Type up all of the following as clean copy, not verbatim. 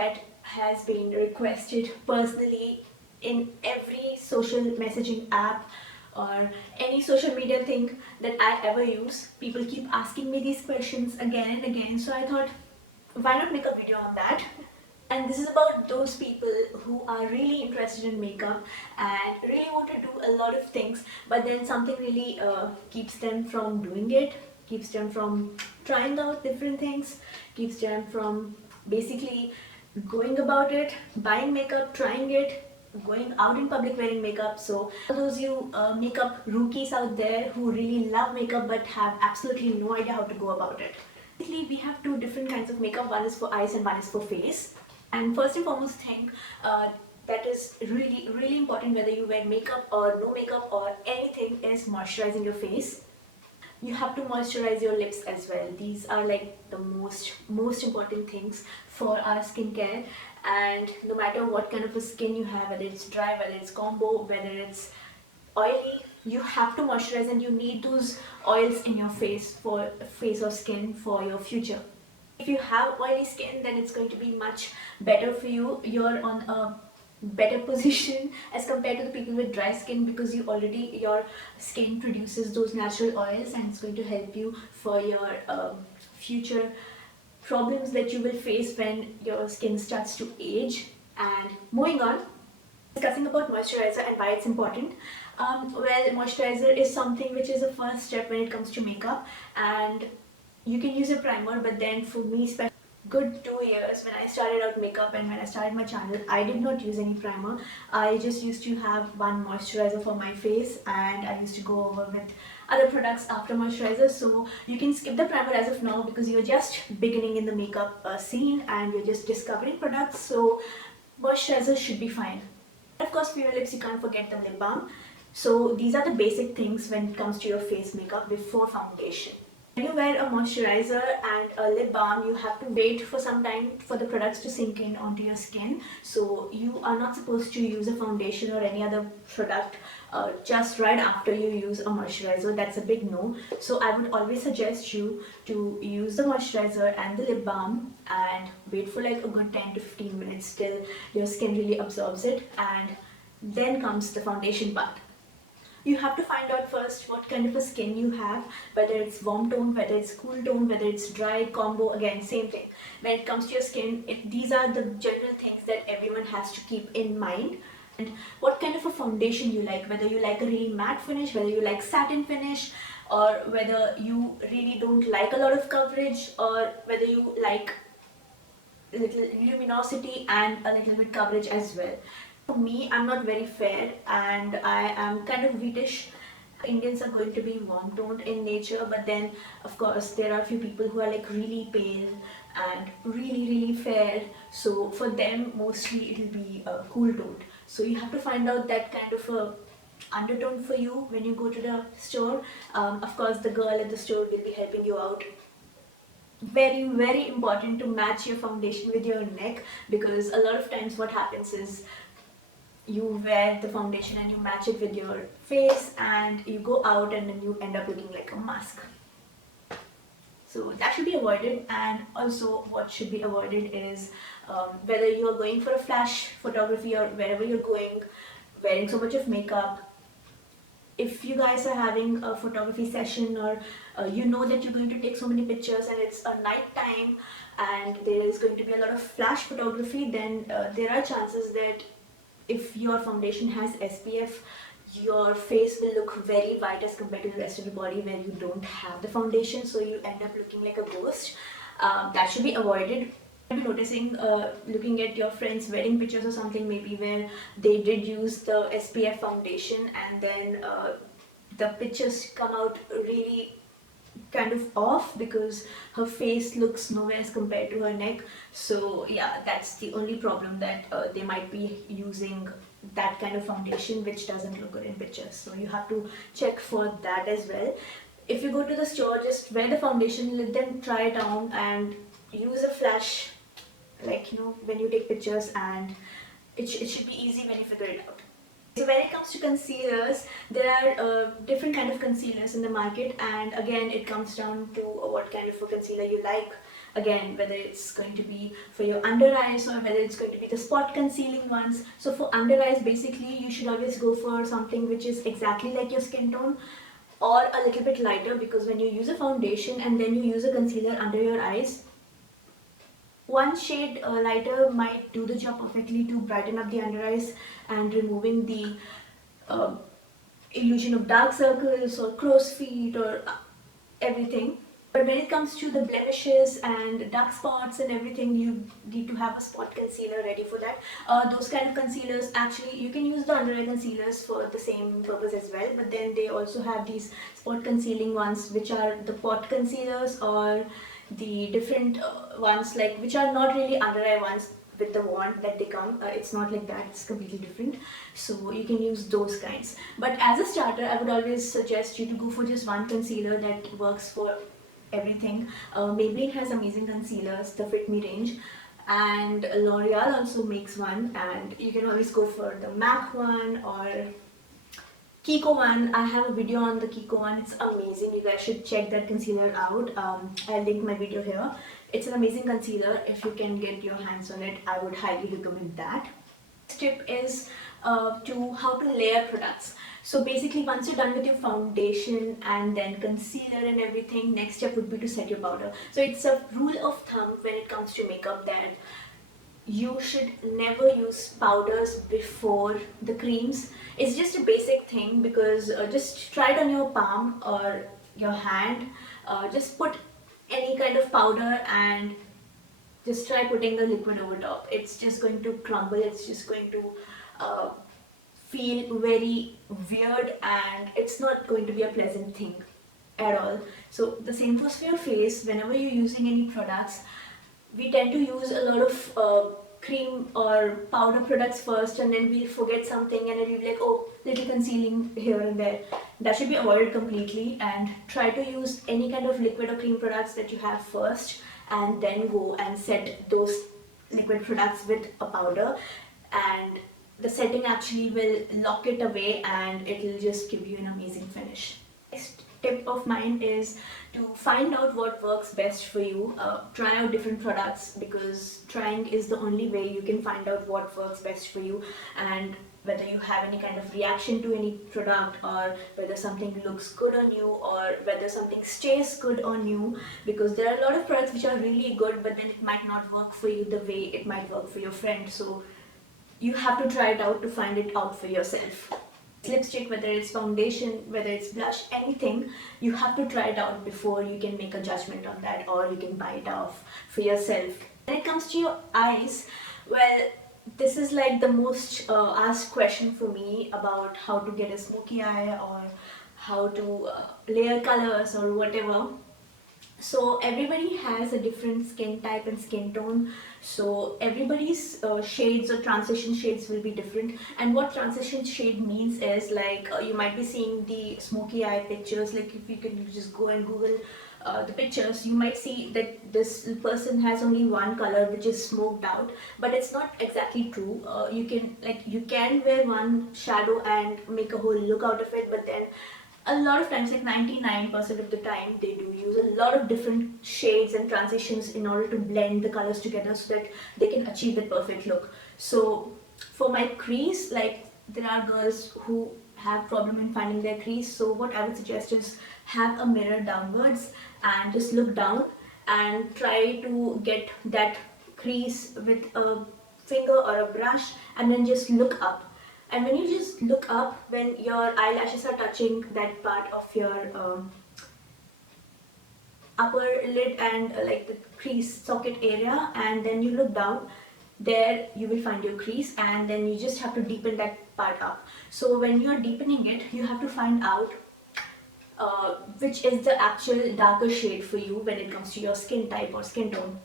that has been requested personally in every social messaging app or any social media thing that I ever use. People keep asking me these questions again and again, so I thought, why not make a video on that? And this is about those people who are really interested in makeup and really want to do a lot of things, but then something really keeps them from doing it, keeps them from trying out different things, keeps them from basically going about it, buying makeup, trying it, going out in public wearing makeup. So all those you makeup rookies out there who really love makeup but have absolutely no idea how to go about it. Basically, we have two different kinds of makeup. One is for eyes and one is for face. And first and foremost thing that is really important, whether you wear makeup or no makeup or anything, is moisturizing your face. You have to moisturize your lips as well. These are like the most important things for our skincare. And no matter what kind of a skin you have, whether it's dry, whether it's combo, whether it's oily, you have to moisturize, and you need those oils in your face or skin for your future. If you have oily skin, then it's going to be much better for you. You're on a better position as compared to the people with dry skin, because your skin produces those natural oils, and it's going to help you for your future problems that you will face when your skin starts to age. And moving on, discussing about moisturizer and why it's important. Well, moisturizer is something which is a first step when it comes to makeup, and you can use a primer, but then for me, especially good 2 years when I started out makeup and when I started my channel, I did not use any primer. I just used to have one moisturizer for my face, and I used to go over with other products after moisturizer. So you can skip the primer as of now, because you're just beginning in the makeup scene and you're just discovering products. So moisturizer should be fine. Of course, for your lips, you can't forget the lip balm. So these are the basic things when it comes to your face makeup before foundation. When you wear a moisturizer and a lip balm, you have to wait for some time for the products to sink in onto your skin. So you are not supposed to use a foundation or any other product just right after you use a moisturizer. That's a big no. So I would always suggest you to use the moisturizer and the lip balm and wait for like a good 10 to 15 minutes till your skin really absorbs it, and then comes the foundation part. You have to find out first what kind of a skin you have, whether it's warm tone, whether it's cool tone, whether it's dry, combo. Again, same thing. When it comes to your skin, these are the general things that everyone has to keep in mind. And what kind of a foundation you like, whether you like a really matte finish, whether you like satin finish, or whether you really don't like a lot of coverage, or whether you like a little luminosity and a little bit coverage as well. For me, I'm not very fair and I am kind of wheatish. Indians are going to be warm toned in nature, but then of course there are a few people who are like really pale and really fair. So for them, mostly it'll be cool toned. So you have to find out that kind of a undertone for you when you go to the store. Of course, the girl at the store will be helping you out. Very important to match your foundation with your neck, because a lot of times what happens is you wear the foundation and you match it with your face and you go out and then you end up looking like a mask. So that should be avoided. And also what should be avoided is whether you are going for a flash photography or wherever you're going, wearing so much of makeup. If you guys are having a photography session, or you know that you're going to take so many pictures and it's a night time and there is going to be a lot of flash photography, then there are chances that if your foundation has SPF, your face will look very white as compared to the rest of the body where you don't have the foundation, so you end up looking like a ghost. That should be avoided. Be noticing, looking at your friends' wedding pictures or something, maybe where they did use the SPF foundation and then the pictures come out really kind of off because her face looks nowhere as compared to her neck. So yeah, that's the only problem, that they might be using that kind of foundation which doesn't look good in pictures. So you have to check for that as well. If you go to the store, just wear the foundation, let them try it on and use a flash, like when you take pictures, and it should be easy when you figure it out. So when it comes to concealers, there are different kind of concealers in the market, and again it comes down to what kind of a concealer you like. Again, whether it's going to be for your under eyes or whether it's going to be the spot concealing ones. So for under eyes, basically you should always go for something which is exactly like your skin tone or a little bit lighter, because when you use a foundation and then you use a concealer under your eyes, one shade lighter might do the job perfectly to brighten up the under eyes and removing the uh, illusion of dark circles or crow's feet or everything. But when it comes to the blemishes and dark spots and everything, you need to have a spot concealer ready for that. Those kind of concealers, actually, you can use the under eye concealers for the same purpose as well. But then they also have these spot concealing ones, which are the pot concealers or the different ones, like which are not really under eye ones with the wand that they come. It's not like that, it's completely different. So you can use those kinds. But as a starter, I would always suggest you to go for just one concealer that works for everything. Maybelline has amazing concealers, the Fit Me range, and L'Oreal also makes one, and you can always go for the MAC one or Kiko one. I have a video on the Kiko one, it's amazing. You guys should check that concealer out. I'll link my video here. It's an amazing concealer. If you can get your hands on it, I would highly recommend that. Tip is to how to layer products. So basically, once you're done with your foundation and then concealer and everything, next step would be to set your powder. So it's a rule of thumb when it comes to makeup that you should never use powders before the creams. It's just a basic thing, because just try it on your palm or your hand. Just put any kind of powder and just try putting the liquid over top. It's just going to crumble, it's just going to feel very weird, and it's not going to be a pleasant thing at all. So the same goes for your face. Whenever you're using any products, we tend to use a lot of cream or powder products first, and then we'll forget something and then we'll be like, oh, little concealing here and there. That should be avoided completely, and try to use any kind of liquid or cream products that you have first, and then go and set those liquid products with a powder, and the setting actually will lock it away and it will just give you an amazing finish. Next tip of mine is to find out what works best for you. Try out different products, because trying is the only way you can find out what works best for you, and whether you have any kind of reaction to any product, or whether something looks good on you, or whether something stays good on you. Because there are a lot of products which are really good, but then it might not work for you the way it might work for your friend. So you have to try it out to find it out for yourself. Lipstick, whether it's foundation, whether it's blush, anything, you have to try it out before you can make a judgment on that, or you can buy it off for yourself. When it comes to your eyes, well, this is like the most asked question for me about how to get a smoky eye, or how to layer colors or whatever. So everybody has a different skin type and skin tone, so everybody's shades or transition shades will be different. And what transition shade means is, like, you might be seeing the smoky eye pictures. Like, if you can just go and Google the pictures, you might see that this person has only one color, which is smoked out, but it's not exactly true. You can wear one shadow and make a whole look out of it, but then a lot of times, like 99% of the time, they do use a lot of different shades and transitions in order to blend the colors together so that they can achieve the perfect look. So for my crease, like, there are girls who have problem in finding their crease. So what I would suggest is have a mirror downwards and just look down and try to get that crease with a finger or a brush, and then just look up. And when you just look up, when your eyelashes are touching that part of your upper lid and like the crease socket area, and then you look down, there you will find your crease, and then you just have to deepen that part up. So when you're deepening it, you have to find out which is the actual darker shade for you when it comes to your skin type or skin tone.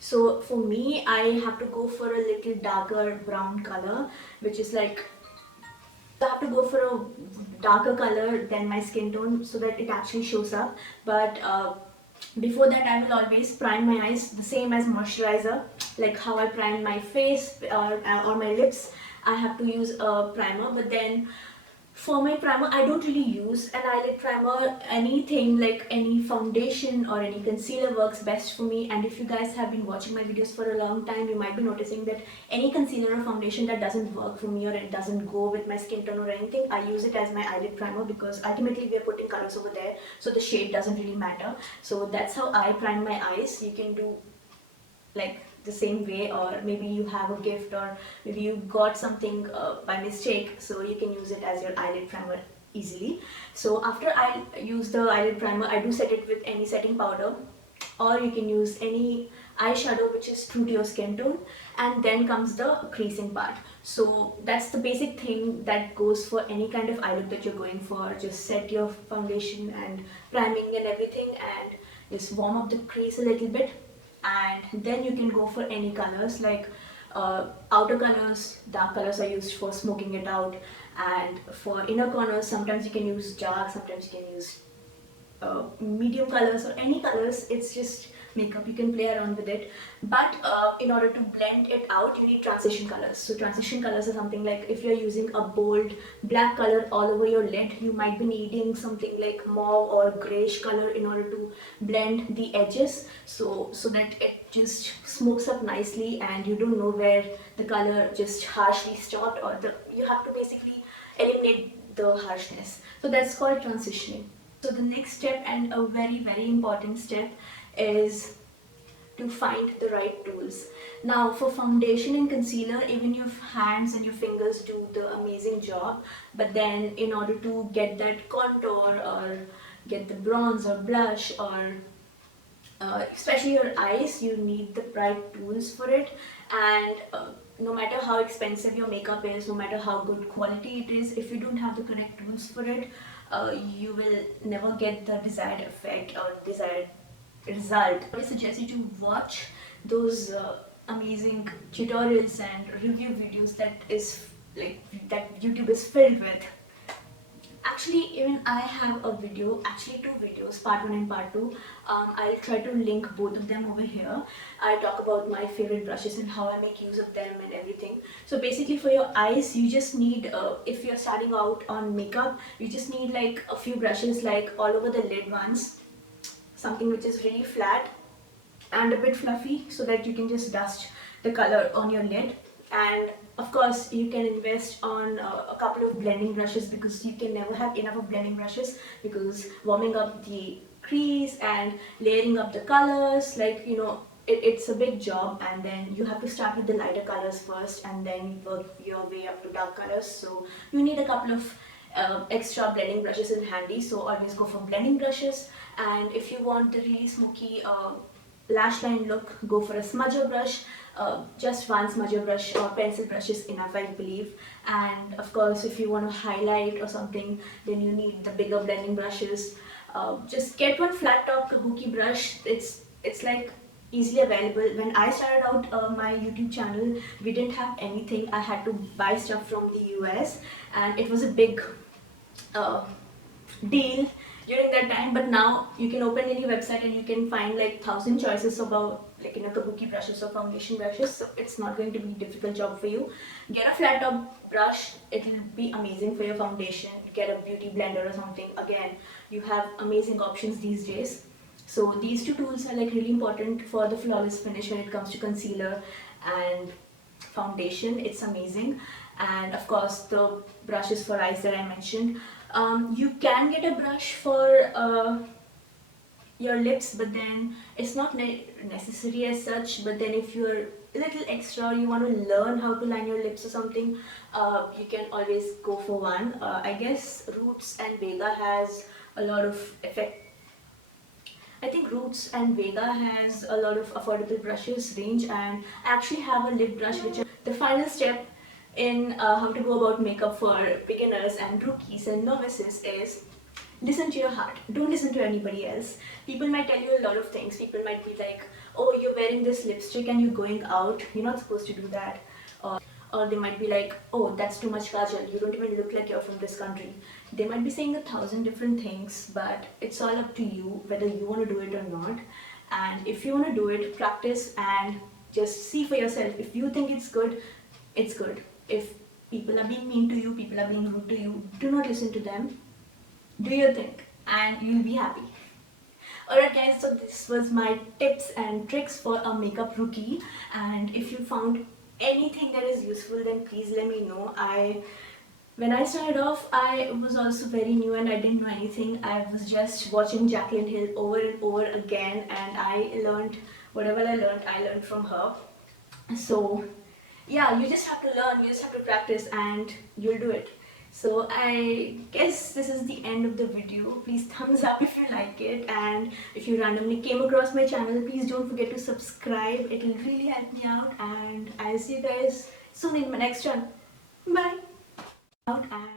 So for me, I have to go for a little darker brown color, which is like, I have to go for a darker color than my skin tone so that it actually shows up. But before that, I will always prime my eyes the same as moisturizer, like how I prime my face or my lips. I have to use a primer, but then For my primer, I don't really use an eyelid primer. Anything like any foundation or any concealer works best for me. And if you guys have been watching my videos for a long time, you might be noticing that any concealer or foundation that doesn't work for me or it doesn't go with my skin tone or anything, I use it as my eyelid primer, because ultimately we are putting colors over there, so the shade doesn't really matter. So that's how I prime my eyes. You can do like the same way, or maybe you have a gift, or maybe you got something by mistake, so you can use it as your eyelid primer easily. So after I use the eyelid primer, I do set it with any setting powder, or you can use any eyeshadow which is true to your skin tone, and then comes the creasing part. So that's the basic thing that goes for any kind of eye look that you're going for. Just set your foundation and priming and everything, and just warm up the crease a little bit, and then you can go for any colors, like outer colors, dark colors are used for smoking it out, and for inner corners sometimes you can use dark, sometimes you can use medium colors or any colors. It's just makeup, you can play around with it. But in order to blend it out, you need transition colors. So transition colors are something like, if you're using a bold black color all over your lid, you might be needing something like mauve or grayish color in order to blend the edges, so that it just smokes up nicely and you don't know where the color just harshly stopped, or you have to basically eliminate the harshness. So that's called transitioning. So the next step, and a very important step, is to find the right tools. Now for foundation and concealer, even your hands and your fingers do the amazing job, but then in order to get that contour or get the bronze or blush, or especially your eyes, you need the right tools for it. And no matter how expensive your makeup is, no matter how good quality it is, if you don't have the correct tools for it, you will never get the desired effect or desired result. I suggest you to watch those amazing tutorials and review videos that YouTube is filled with. Actually, even I have a video, actually two videos, part 1 and part 2. I'll try to link both of them over here. I talk about my favorite brushes and how I make use of them and everything. So basically for your eyes, you just need, if you're starting out on makeup, you just need like a few brushes, like all over the lid ones, something which is really flat and a bit fluffy, so that you can just dust the color on your lid. And of course you can invest on a couple of blending brushes, because you can never have enough of blending brushes, because warming up the crease and layering up the colors, like, you know, it's a big job. And then you have to start with the lighter colors first and then work your way up to dark colors. So you need a couple of extra blending brushes in handy, so always go for blending brushes. And if you want the really smoky lash line look, go for a smudger brush. Just one smudger brush or pencil brush is enough, I believe. And of course, if you want to highlight or something, then you need the bigger blending brushes. Just get one flat top kabuki brush. It's like easily available. When I started out my YouTube channel, we didn't have anything. I had to buy stuff from the US, and it was a big uh, deal during that time. But now you can open any website and you can find like 1,000 choices about, like, you know, kabuki brushes or foundation brushes, so it's not going to be a difficult job for you. Get a flat top brush, it will be amazing for your foundation. Get a beauty blender or something, again, you have amazing options these days. So these two tools are like really important for the flawless finish when it comes to concealer and foundation. It's amazing. And of course the brushes for eyes that I mentioned. You can get a brush for your lips, but then it's not necessary as such. But then if you're a little extra, you want to learn how to line your lips or something, you can always go for one. I guess Roots and Vega has a lot of effect. I think Roots and Vega has a lot of affordable brushes range, and I actually have a lip brush which is the final step in how to go about makeup for beginners and rookies and novices is listen to your heart. Don't listen to anybody else. People might tell you a lot of things. People might be like, oh, you're wearing this lipstick and you're going out, you're not supposed to do that. Or they might be like, oh, that's too much kajal, you don't even look like you're from this country. They might be saying 1,000 different things, but it's all up to you whether you want to do it or not. And if you want to do it, practice and just see for yourself. If you think it's good, it's good. If people are being mean to you, people are being rude to you, do not listen to them. Do your thing and you'll be happy. Alright guys, so this was my tips and tricks for a makeup rookie, and if you found anything that is useful then please let me know. When I started off, I was also very new and I didn't know anything. I was just watching Jaclyn Hill over and over again, and I learned whatever I learned from her. So yeah, you just have to learn, you just have to practice, and you'll do it. So I guess this is the end of the video. Please thumbs up if you like it, and if you randomly came across my channel, please don't forget to subscribe. It will really help me out, and I'll see you guys soon in my next one. Bye. Out and